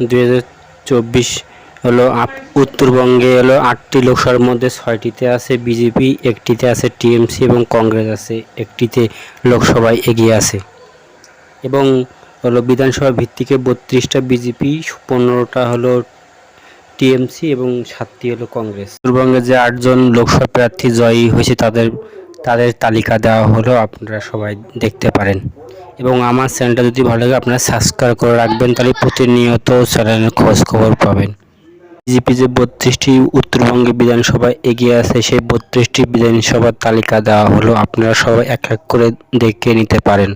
2024 হলো উত্তরবঙ্গে হলো 8টি লোকসভার মধ্যে 6টিতে আছে বিজেপি, একটিতে আছে টিএমসি এবং কংগ্রেস আছে একটিতে লোকসভায় এগিয়ে আছে। এবং হলো বিধানসভা ভিত্তিকে 32টা বিজেপি, 15টা হলো টিএমসি এবং 7টি হলো কংগ্রেস। উত্তরবঙ্গে যে 8জন লোকসভা প্রার্থী জয়ী হয়েছে তাদের তালিকা দেওয়া হলো, আপনারা সবাই দেখতে পারেন। এবং আমার চ্যানেলটা যদি ভালো লাগে আপনারা সাবস্ক্রাইব করে রাখবেন, তাহলে প্রতিনিয়ত চ্যানেলের খোঁজ খবর পাবেন। বিজেপি যে 32টি উত্তরবঙ্গে বিধানসভায় এগিয়ে আছে সেই 32টি বিধানসভার তালিকা দেওয়া হলো, আপনারা সবাই এক এক করে দেখে নিতে পারেন।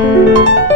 Thank you.